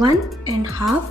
1.5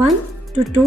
1 to 2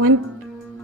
1